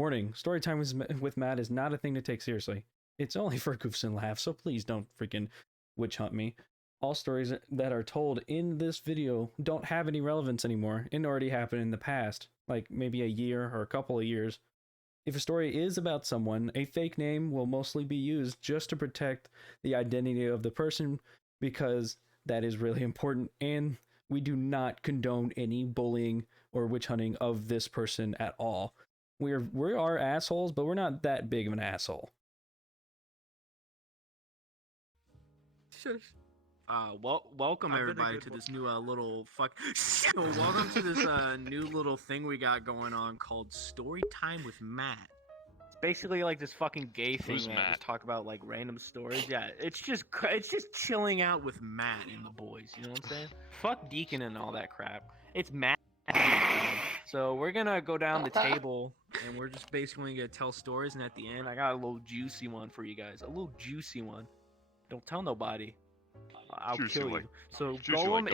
Warning, story time with Matt is not a thing to take seriously. It's only for goofs and laughs, so please don't freaking witch hunt me. All stories that are told in this video don't have any relevance anymore and already happened in the past, like maybe a year or a couple of years. If a story is about someone, a fake name will mostly be used just to protect the identity of the person because that is really important, and we do not condone any bullying or witch hunting of this person at all. We are assholes, but we're not that big of an asshole. Welcome everybody to this new little welcome to this new little thing we got going on called Story Time with Matt. It's basically like this fucking gay thing where I just talk about like random stories. Yeah, it's just chilling out with Matt and the boys. You know what I'm saying? Fuck Deacon and all that crap. It's Matt. So we're gonna go down the table and we're just basically gonna tell stories. And at the end, I got a little juicy one for you guys. A little juicy one. Don't tell nobody. I'll kill you. So Golem,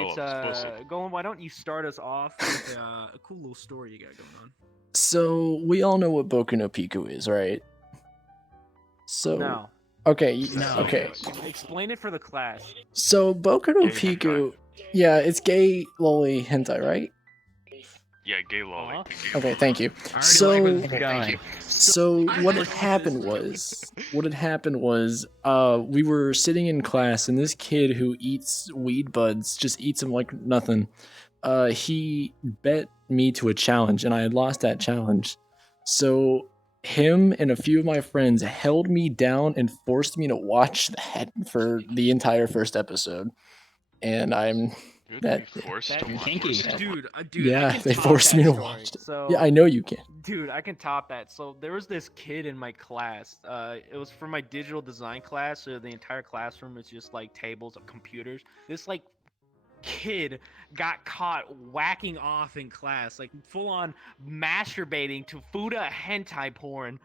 Golem, why don't you start us off with a cool little story you got going on? So we all know what Boku no Pico is, right? So No. Okay, No. okay. Explain it for the class. So Boku no Pico, yeah, it's gay lolly hentai, right? Yeah, gay lolly. Okay, thank you. So what had happened was, we were sitting in class, and this kid who eats weed buds, just eats them like nothing. He bet me to a challenge, and I had lost that challenge. So him and a few of my friends held me down and forced me to watch that for the entire first episode. And I'm... Dude, yeah, they forced me to watch it. So, yeah, I know you can. Dude, I can top that. So there was this kid in my class. It was for my digital design class. So the entire classroom is just like tables of computers. This like kid got caught whacking off in class, like full on masturbating to Fuda hentai porn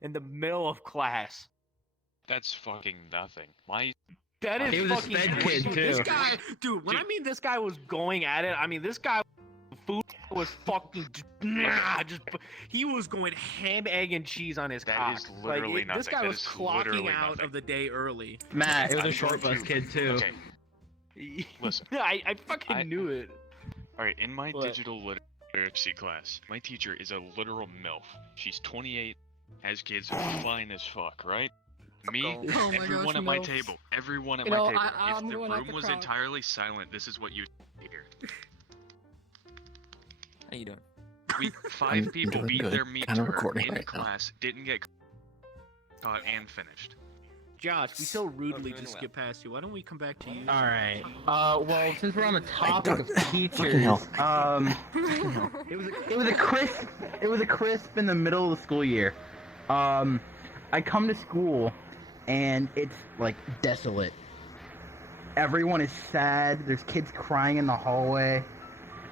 in the middle of class. That's fucking nothing. Why? That is he was fucking a sped kid too. This guy, dude. When I mean this guy was going at it, I mean this guy, food was fucking he was going ham, egg, and cheese on his cock. Is literally like, nothing. This guy that was clocking out of the day early. Matt, it was a short bus kid too. Okay. Listen. I fucking knew it. All right, in my digital literacy class, my teacher is a literal MILF. She's 28, has kids, fine as fuck, right? Me, everyone at my table, everyone at my table. If the room was entirely silent, this is what you hear. How you doing? Five people beat their meat to her in right class, didn't get caught, and finished. Josh, we so rudely just skip past you. Why don't we come back to you? All right. Well, since we're on the topic of teachers, it was a crisp in the middle of the school year. I come to school, and it's like desolate. Everyone is sad. There's kids crying in the hallway,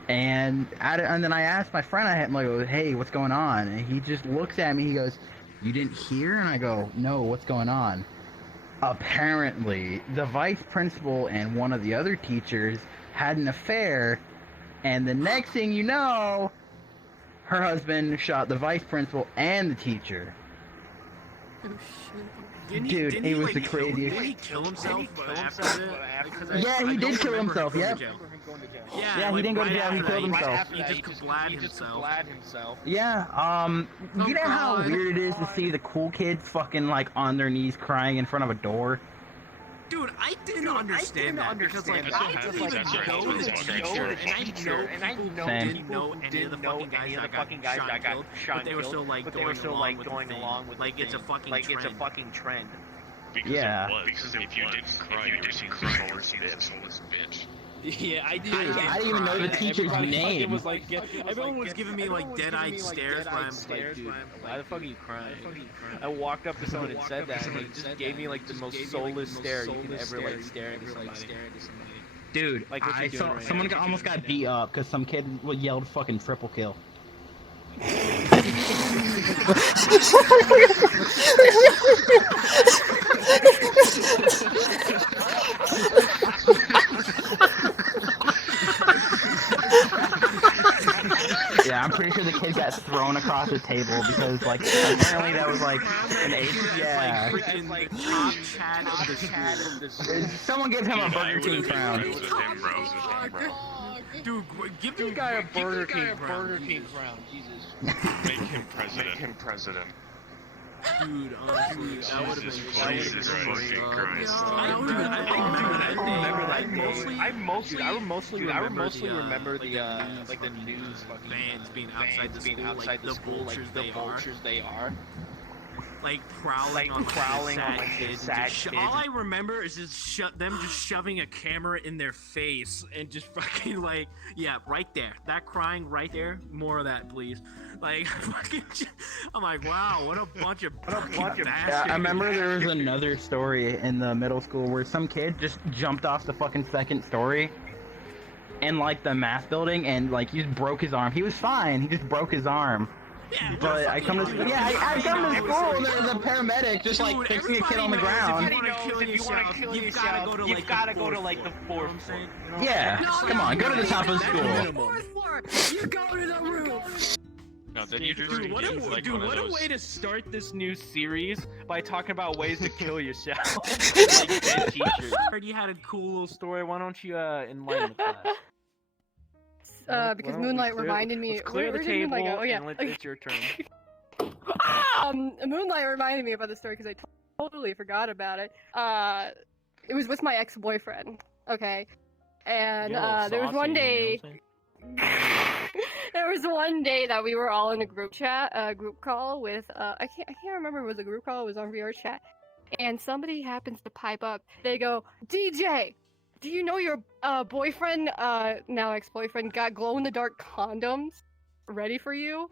and then I asked my friend, I'm like, hey, what's going on? And he just looks at me. He goes, you didn't hear? And I go, no, what's going on? Apparently, the vice principal and one of the other teachers had an affair, and the next thing you know, her husband shot the vice principal and the teacher. Oh shit. Dude, it was the craziest. Did he kill himself after that? Yeah, he did kill himself, yeah. Yeah, he didn't go to jail, he killed himself. He just kablahed himself. Yeah, you know how weird it is to see the cool kids fucking like on their knees crying in front of a door? Dude, I didn't understand that because like I didn't even know the teacher, and I didn't know any of the fucking guys that got shot, but they were still like going along with like it's a fucking trend. Because yeah. It was. Because if you didn't cry, you were seeing soulless bitch. Yeah, I did. I didn't even know the teacher's name. Was like, everyone was giving me like dead-eyed stares, but I'm like, dude, why the fuck are you crying? I walked up to someone and said that, and they just gave me like the most soulless stare you can ever like stare into somebody. Dude, like I saw someone almost got beat up because some kid yelled fucking triple kill. Yeah, Yeah, I'm pretty sure the kid got thrown across the table because, like, apparently that was like an age. Yeah. Freaking like top chat of the school. Someone give him a Burger King crown. Dude, give this guy a Burger King crown. Jesus. Make him president. Dude, honestly, that would have been Jesus fucking Christ. I mostly remember the like the news vans being outside the school, like the vultures they are. Like prowling on kids. All I remember is just them just shoving a camera in their face and just fucking like, yeah, right there. That crying right there. More of that, please. Like, fucking, I'm like, wow, what a bunch of bastards. Yeah, I remember there was another story in the middle school where some kid just jumped off the fucking second story in like the math building and like he just broke his arm. He was fine. He just broke his arm. Yeah, but I come to school. Yeah, I come to school and there's a paramedic just like fixing a kid on the ground. If you want to kill yourself, you've got to go to like the fourth floor. Yeah, come on, go to the top of the school. You go to the roof. No, then you just Dude, what a way to start this new series by talking about ways to kill yourself. Like dead teachers. I heard you had a cool little story. Why don't you enlighten the class? Because Moonlight reminded me. Let's clear the table. Oh yeah, it's your turn. Moonlight reminded me about the story because I totally forgot about it. It was with my ex-boyfriend. Okay, and there was one day. There was one day that we were all in a group call with I can't remember if it was a group call, it was on VR chat. And somebody happens to pipe up. They go, DJ, do you know your boyfriend, now ex-boyfriend, got glow-in-the-dark condoms ready for you?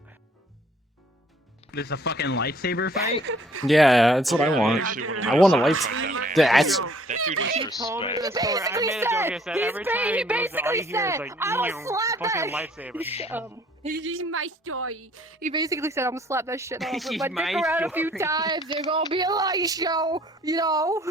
There's a fucking lightsaber fight? Yeah, that's what I want. I want a lightsaber. That's That dude is respect. He basically said, I will slap that This is my story. He basically said, I'm gonna slap that shit off with my My dick around a few story. times. There's gonna be a light show, you know?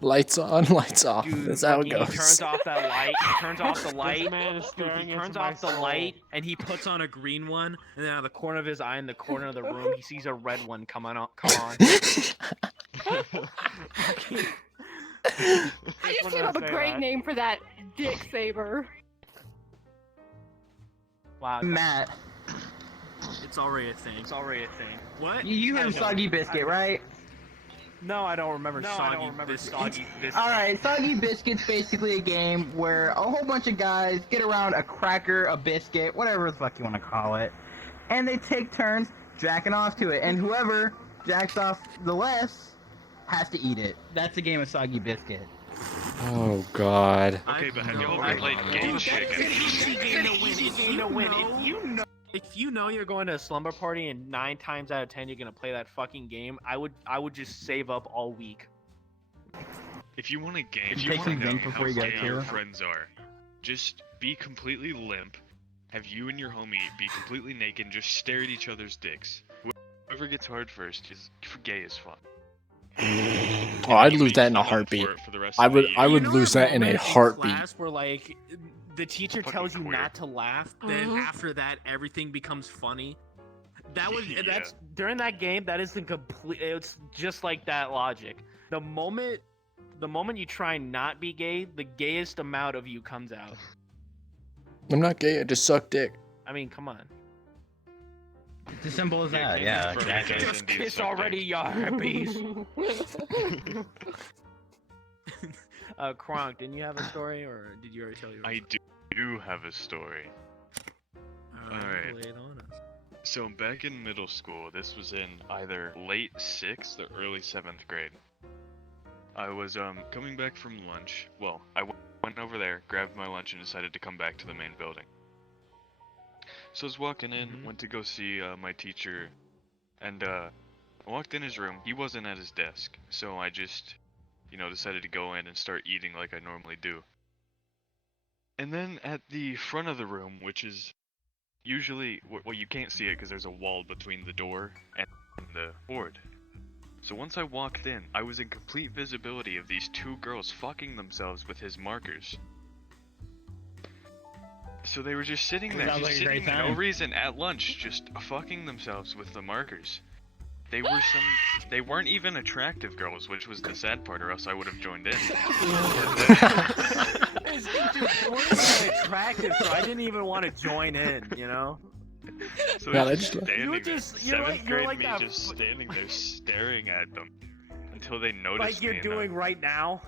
lights on, lights off. Dude, That's how it He goes. turns off that light. He turns off the light. man is staring He into turns my off the soul. light, and he puts on a green one. And then out of the corner of his eye, in the corner of the room, he sees a red one come on. I just came up with a great name for that dick saber. Wow, Matt, it's already a thing. What? you heard of Soggy Biscuit, right? No, I don't remember Soggy Biscuit. Alright, Soggy Biscuit's basically a game where a whole bunch of guys get around a cracker, a biscuit, whatever the fuck you want to call it, and they take turns jacking off to it, and whoever jacks off the less has to eat it. That's a game of Soggy Biscuit. Oh god. Okay, but have you ever played Game Chicken? If you know you're going to a slumber party and 9 times out of 10 you're gonna play that fucking game, I would just save up all week. If you want a game, If if you you take want to some know drink how before you go gay to your it. friends are, just be completely limp, have you and your homie be completely naked, and just stare at each other's dicks. Whoever gets hard first is gay as fuck. Oh, I'd lose that in a heartbeat. I would lose that in a heartbeat. Class where like the teacher Fucking tells you queer. not to laugh, then after that everything becomes funny. That's during that game. That is the complete. It's just like that logic. The moment you try and not be gay, the gayest amount of you comes out. I'm not gay, I just suck dick. I mean, come on. It's as simple as that, yeah. Exactly. Just kiss already, y'all herpes. Kronk, didn't you have a story, or did you already tell yours? I do have a story. Alright. Lay it on us. So back in middle school, this was in either late 6th or early 7th grade. I was coming back from lunch. Well, I went over there, grabbed my lunch, and decided to come back to the main building. So I was walking in, went to go see my teacher, and I walked in his room. He wasn't at his desk, so I just, decided to go in and start eating like I normally do. And then at the front of the room, which is usually, well, you can't see it because there's a wall between the door and the board. So once I walked in, I was in complete visibility of these 2 girls fucking themselves with his markers. So they were just sitting there, Sounds just like a sitting great for no time. reason at lunch, just fucking themselves with the markers. They were they weren't even attractive girls, which was the sad part, or else I would have joined in. Dude, they weren't even attractive, so I didn't even want to join in, you know? So Yeah, they're I just just- standing You're there, just- you're 7th like- you're grade like me that just f- standing there staring at them until they noticed Like you're me. doing right now.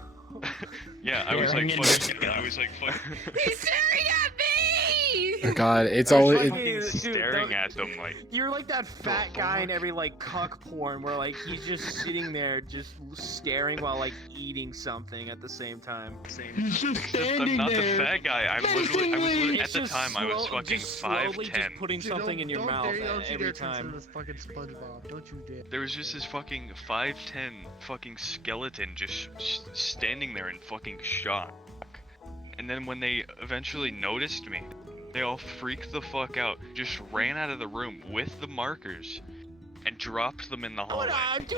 Yeah, I was like, Staring fucking, I was like, fucking, He's staring at me! God, it's I was always. like- fucking Dude, staring the- at them like. You're like that fat guy in fuck? every like cuck porn where like he's just sitting there just staring while like eating something at the same time. He's just Except I'm standing not there. the fat guy. I was literally, at It's the just time I was slow- fucking just slowly 5'10". just putting something in your mouth every time. This fucking SpongeBob. Don't you dare. There was just this fucking 5'10" fucking skeleton just standing there in fucking shock. And then when they eventually noticed me, they all freaked the fuck out, just ran out of the room with the markers, and dropped them in the hallway.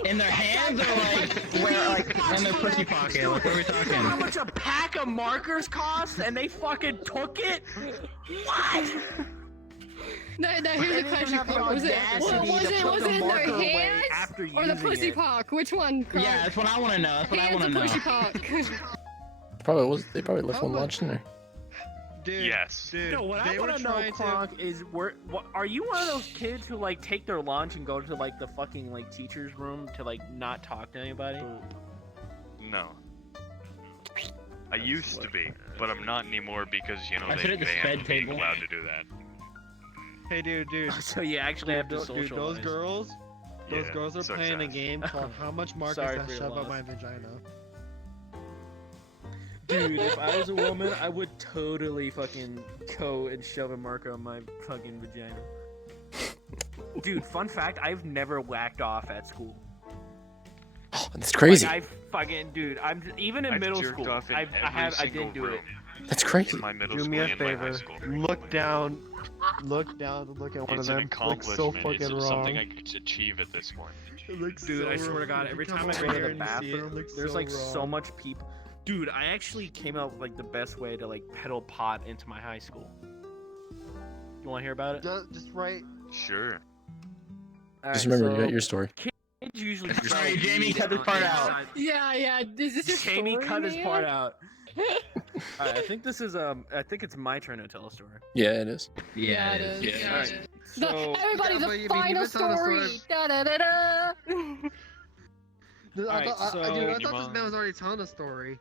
In their hands or like where like in their pussy pocket? Like, what are we talking? How much a pack of markers cost? And they fucking took it? What? No, They here's the didn't even question. have the Was it audacity to put the in their marker away hands after or the using pussy it. pock? Which one? Kronk? Yeah, that's what I want to know. That's what I Hands want or to pussy know. pock? Probably was. They probably left How one much- lunch in there. Dude, Yes. dude, No, what I they were want to know, trying Kronk, is are you one of those kids who like take their lunch and go to like the fucking like teacher's room to like not talk to anybody? No. I used to be, but I'm not anymore because, you know, I they sit at the banned sped me being table. allowed to do that. Hey, dude. So you actually have to Dude, socialize. those girls Yeah, are playing a success. game called How Much Marcus Sorry I for your Shove Up loss. My Vagina. Dude, if I was a woman, I would totally fucking go and shove a marker on my fucking vagina. Dude, fun fact, I've never whacked off at school. Oh, that's crazy. Like, I fucking, dude, I'm even in I've middle jerked school. off in I every single didn't do it. room That's crazy. in my middle Do school me a and my high favor. school. Look down, look at one It's of an them. Looks so accomplishment. fucking It's wrong. something I could achieve at this point. It looks Dude, so I swear to wrong. God, If every you time come I over go to here the and you see it, it bathroom, looks there's like so wrong. much people. Dude, I actually came up with like the best way to like peddle pot into my high school. You want to hear about it? Just right. Sure. Just remember your story. Kids usually Sorry, sell Jamie, weed cut this on part the out. outside. Yeah. Is this your Jamie story, cut his man? part out. Alright, I think this is I think it's my turn to tell a story. Yeah, it is. Yeah, it is. Yeah. Yeah, Alright, it is. so Everybody, Yeah, the but, I mean, final you've been telling the story. story. Da da da da. Alright, I so- thought Your this mom- man was already telling a story.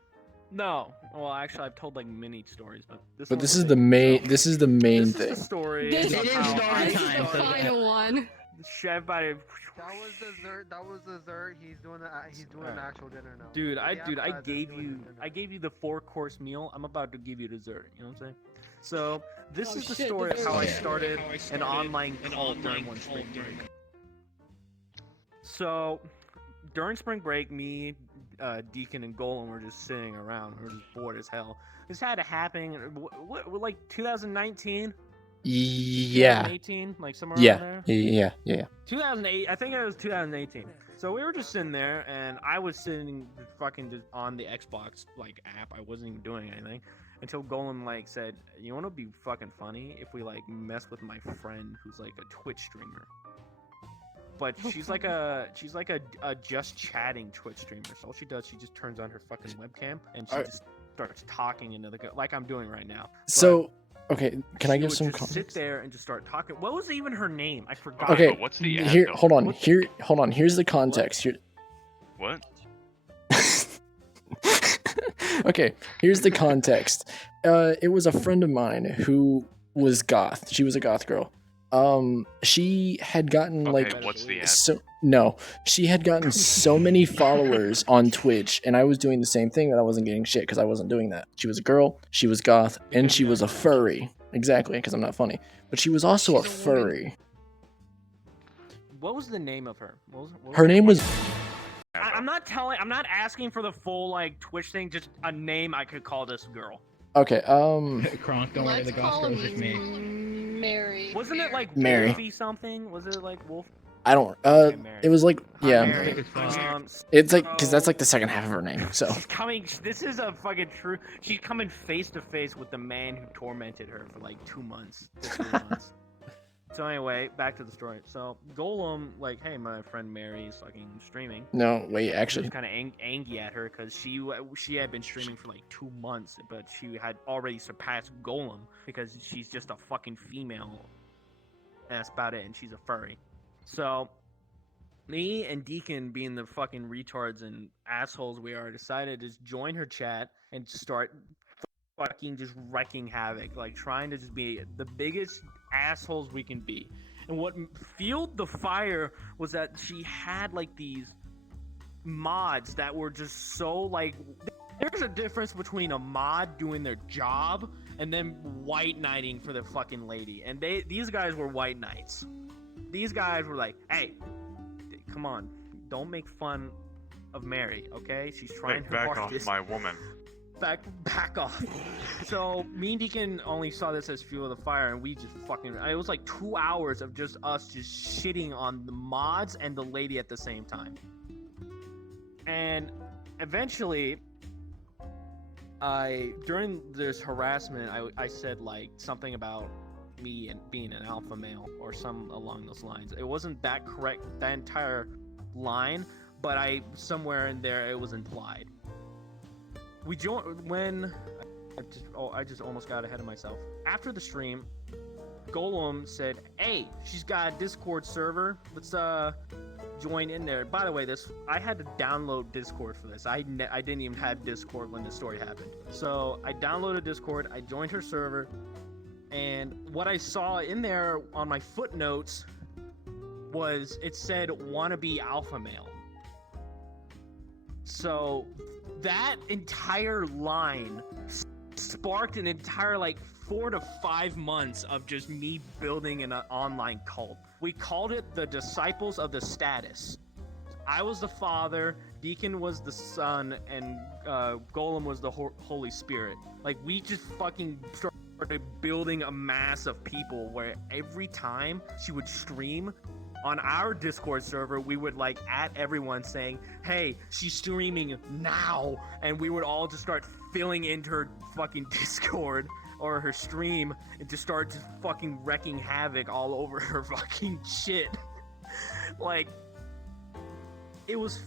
no, well actually I've told like mini stories, but this. But one's this a is the big one. main. So, This is the main this thing. is the story. This of is how story I This is time, the so- final one. Everybody. That was dessert. He's doing the Alright. actual dinner now. Dude, The I appetizer, gave doing you the dinner. I gave you the 4-course meal. I'm about to give you dessert. You know what I'm saying? So this Oh, is the shit, story of dessert. how I Yeah. started an online cult during one spring break. So during spring break, me, Deacon, and Golem were just sitting around. We were just bored as hell. This had to happen. What like 2019? Yeah. 2018, like somewhere around Yeah. there. Yeah. 2008, I think it was 2018. So we were just sitting there, and I was sitting fucking just on the Xbox like app. I wasn't even doing anything until Golem like said, "You want to be fucking funny if we like mess with my friend who's like a Twitch streamer." But she's like a just chatting Twitch streamer. So all she does, she just turns on her fucking webcam and she Alright. just starts talking into the like I'm doing right now. So, okay, can I She give would some just sit context? there and just start talking. What was even her name? I forgot. Okay, But what's the ad, here. though? Hold on. What- Hold on. Here's the context. Here. What? Okay, here's the context. It was a friend of mine who was goth. She was a goth girl. She had gotten Okay, like what's the ad? she had gotten so many followers on Twitch, and I was doing the same thing, but I wasn't getting shit because I wasn't doing that. She was a girl, she was goth, and she was a furry. Exactly, because I'm not funny. But she was also a She's a woman. furry. What was the name of her? What was Her name was I'm not asking for the full like Twitch thing. Just a name I could call this girl. okay. Kronk, don't worry, Let's the ghost call girl's just me. Mary. Wasn't it like Mary. Wolfie something? Was it like Wolf? I don't. Okay, Mary. It was like, Hi, yeah. Mary. It's like, because that's like the second half of her name. So She's coming. This is a fucking true. She's coming face to face with the man who tormented her for like 2 months, to 3 months. So anyway, back to the story. So Golem, like, hey, my friend Mary's fucking streaming. no, wait, She actually, was kind of angry at her because she had been streaming for like 2 months, but she had already surpassed Golem because she's just a fucking female. And that's about it, and she's a furry. So me and Deacon, being the fucking retards and assholes we are, decided to just join her chat and start fucking just wrecking havoc, like trying to just be the biggest assholes we can be. And what fueled the fire was that she had like these mods that were just so like, there's a difference between a mod doing their job and then white knighting for the fucking lady. And these guys were white knights. These guys were like, hey, come on, don't make fun of Mary, okay? She's trying her back hardest. off my woman. Back off. So me and Deacon only saw this as fuel of the fire, and we just fucking, it was like 2 hours of just us just shitting on the mods and the lady at the same time. And eventually, during this harassment, I said like something about me and being an alpha male or some along those lines. It wasn't that correct, that entire line, but somewhere in there it was implied. We joined when I just almost got ahead of myself. After the stream, Golem said, "Hey, she's got a Discord server. Let's join in there." By the way, I had to download Discord for this. I didn't even have Discord when this story happened. So I downloaded Discord. I joined her server, and what I saw in there on my footnotes was it said "wannabe alpha male." So that entire line sparked an entire like 4 to 5 months of just me building an online cult. We called it the Disciples of the Status. I was the father, Deacon was the son, and Golem was the Holy Spirit. Like, we just fucking started building a mass of people where every time she would stream on our Discord server, we would like at everyone saying, "Hey, she's streaming now," and we would all just start filling into her fucking Discord or her stream and just start just fucking wrecking havoc all over her fucking shit. Like, it was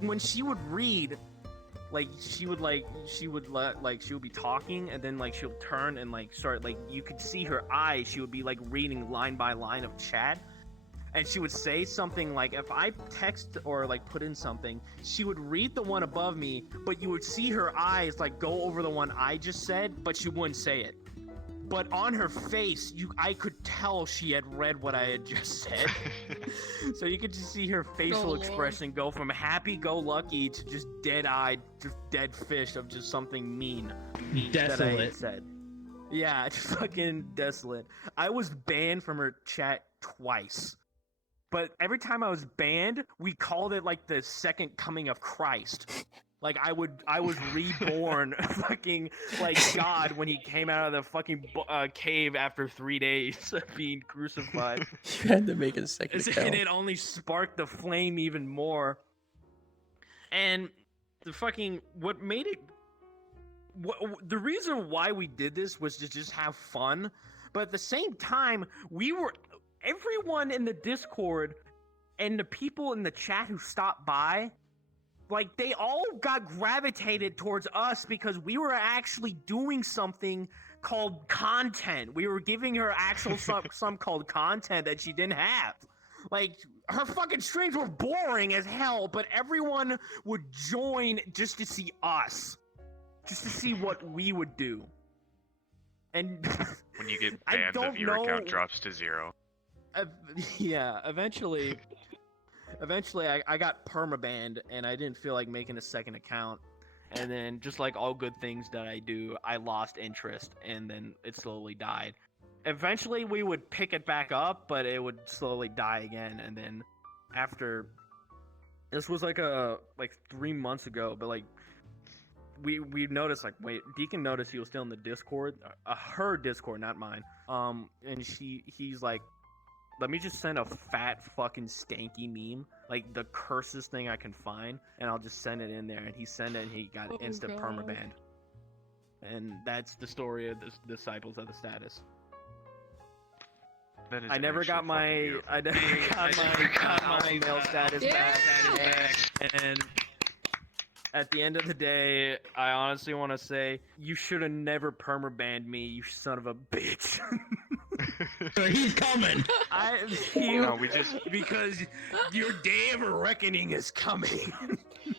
when she would read, like she would be talking, and then like she'll turn and like start, like you could see her eyes, she would be like reading line by line of chat. And she would say something like, if I text or like put in something, she would read the one above me, but you would see her eyes like go over the one I just said, but she wouldn't say it. But on her face, I could tell she had read what I had just said. So you could just see her facial expression go from happy-go-lucky to just dead-eyed, just dead fish of just something mean that I had said. Yeah, just fucking desolate. I was banned from her chat twice. But every time I was banned, we called it like the second coming of Christ. Like I was reborn, fucking like God when he came out of the fucking cave after 3 days of being crucified. You had to make a second account. And it only sparked the flame even more. And the fucking the reason why we did this was to just have fun, but at the same time, everyone in the Discord and the people in the chat who stopped by, like, they all got gravitated towards us because we were actually doing something called content. We were giving her actual some called content that she didn't have. Like, her fucking streams were boring as hell, but everyone would join just to see us. Just to see what we would do. And when you get banned, your account drops to 0. Yeah, eventually I got permabanned, and I didn't feel like making a second account. And then, just like all good things that I do, I lost interest, and then it slowly died. Eventually, we would pick it back up, but it would slowly die again. And then, after this was like 3 months ago, but like we noticed, like, wait, Deacon noticed he was still in the Discord, her Discord, not mine. And he's like, let me just send a fat fucking stanky meme, like the curses thing I can find, and I'll just send it in there. And he sent it, and he got instant permaban. And that's the story of the Disciples of the Status. I never got my male status back, and at the end of the day, I honestly want to say you should have never permabanned me, you son of a bitch. He's coming. Because your day of reckoning is coming.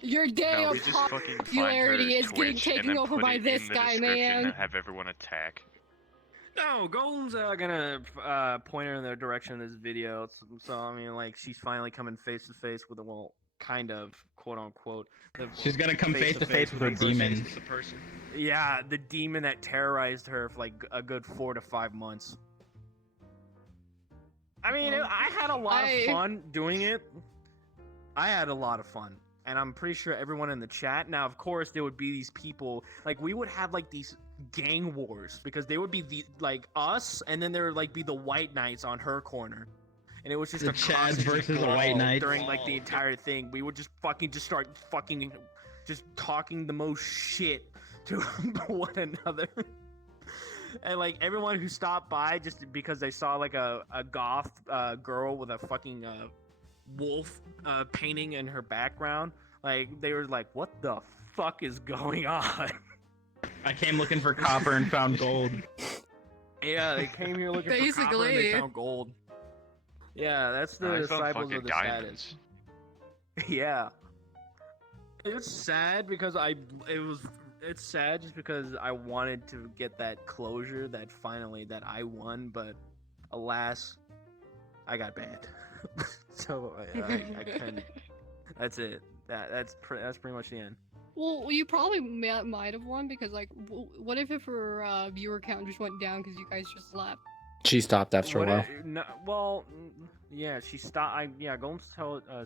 Your day of popularity is getting taken over by this guy, man. And have everyone attack. No, Golem's gonna point her in the direction of this video. So I mean, like, she's finally coming face to face with kind of, quote unquote. She's gonna come face to face with her demon. Yeah, the demon that terrorized her for like a good 4 to 5 months. I mean, I had a lot of fun doing it. I had a lot of fun. And I'm pretty sure everyone in the chat. Now, of course, there would be these people, like, we would have like these gang wars, because they would be like us, and then there would like be the white knights on her corner, and it was just the Chads versus the white knights during like the entire thing. We would just start just talking the most shit to one another. And like everyone who stopped by just because they saw like a goth girl with a fucking wolf painting in her background, like they were like, what the fuck is going on? I came looking for copper and found gold. Yeah, they came here looking for copper and they found gold. Yeah, that's the Disciples of the Status. Yeah. It's sad because it's sad just because I wanted to get that closure that I won, but alas, I got banned. So I couldn't. That's it. That's pretty much the end. Well, you probably might have won, because like, what if her viewer count just went down because you guys just left? She stopped after a while. Yeah, she stopped. Golem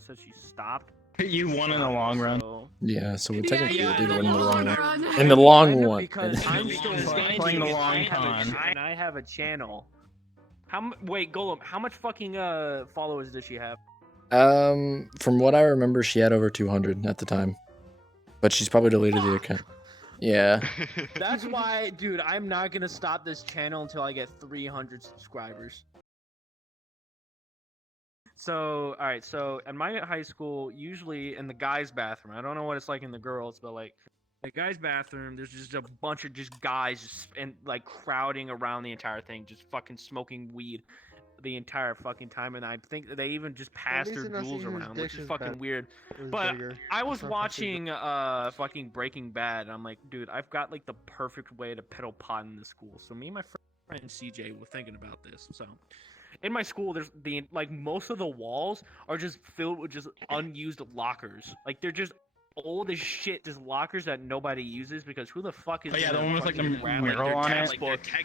said she stopped. You won in the long run. Yeah, so we technically did win in the long run. run. In the long one. Because I'm still playing the long con. And I have a channel. Wait, Golem, how much fucking followers does she have? From what I remember, she had over 200 at the time. But she's probably deleted the account. Yeah. That's why, dude, I'm not gonna stop this channel until I get 300 subscribers. So, alright, so at my high school, usually in the guys' bathroom, I don't know what it's like in the girls, but like, the guys' bathroom, there's just a bunch of just guys just like crowding around the entire thing, just fucking smoking weed the entire fucking time, and I think they even just pass their jewels around, which is fucking weird. But I was watching fucking Breaking Bad, and I'm like, dude, I've got like the perfect way to peddle pot in the school. So me and my friend CJ were thinking about this. So in my school, there's most of the walls are just filled with just unused lockers. Like they're just old as shit, just lockers that nobody uses, because who the fuck is the one with like the mural on it,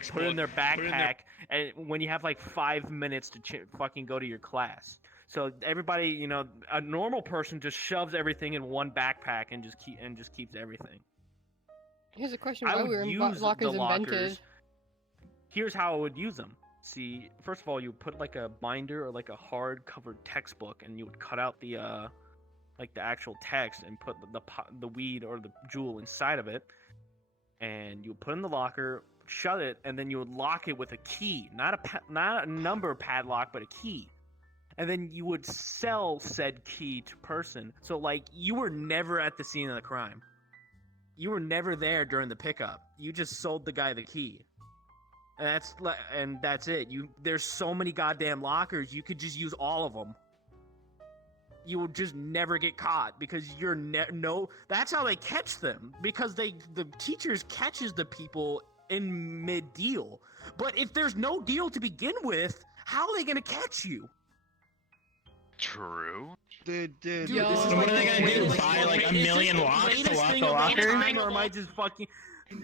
put in their backpack, and when you have like 5 minutes to fucking go to your class. So everybody, you know, a normal person just shoves everything in one backpack and just keeps everything. Here's a question: why were lockers invented? Here's how I would use them. See, first of all, you would put like a binder or like a hard-covered textbook, and you would cut out the like the actual text and put the weed or the jewel inside of it, and you would put it in the locker, shut it, and then you would lock it with a key, not a number padlock, but a key, and then you would sell said key to person. So like you were never at the scene of the crime, you were never there during the pickup. You just sold the guy the key, and that's it. There's so many goddamn lockers, you could just use all of them. You will just never get caught because that's how they catch them, because the teachers catches the people in mid-deal. But if there's no deal to begin with, how are they gonna catch you? True. Dude. Yo. So what are they gonna do? Buy like a million locks to lock the lockers? Or am I just fucking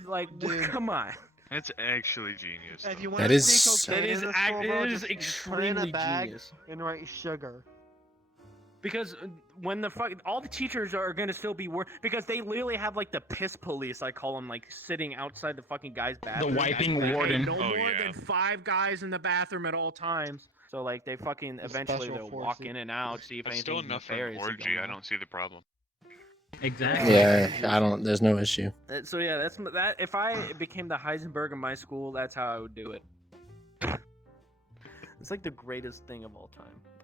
like, come on? That's actually genius. If you That want to is- sneak cocaine in the school, bro, it is just put it in a extremely bag genius. and write sugar. Because when all the teachers are gonna still be because they literally have like the piss police, I call them, like sitting outside the fucking guy's bathroom. The wiping warden. No more than 5 guys in the bathroom at all times. So like they fucking The eventually special they'll walk forces. in and out, see if That's still anything enough for an nefarious is orgy. going I on. don't see the problem. Exactly. Yeah, I don't. There's no issue. So yeah, that's that. If I became the Heisenberg of my school, that's how I would do it. It's like the greatest thing of all time.